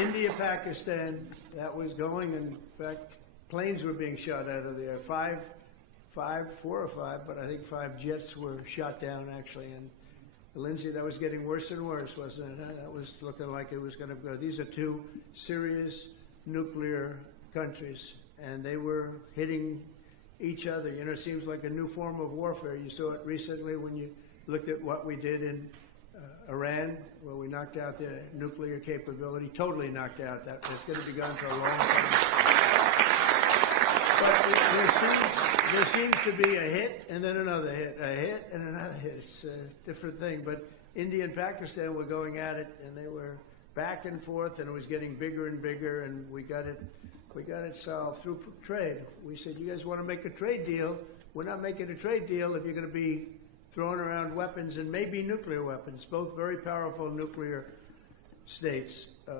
India, Pakistan, that was going. In fact, planes were being shot out of there. Four or five, but I think 5 jets were shot down actually. And Lindsay, that was getting worse and worse, wasn't it? That was looking like it was going to go. These are 2 serious nuclear countries, and they were hitting each other. You know, it seems like a new form of warfare. You saw it recently when you looked at what we did in Iran, where we knocked out their nuclear capability, totally knocked out. That it's going to be gone for a long time. But there seems to be a hit and then another hit, a hit and another hit. It's a different thing. But India and Pakistan were going at it, and they were back and forth, and it was getting bigger and bigger, and we got it solved through trade. We said, you guys want to make a trade deal? We're not making a trade deal if you're going to be throwing around weapons and maybe nuclear weapons, both very powerful nuclear states.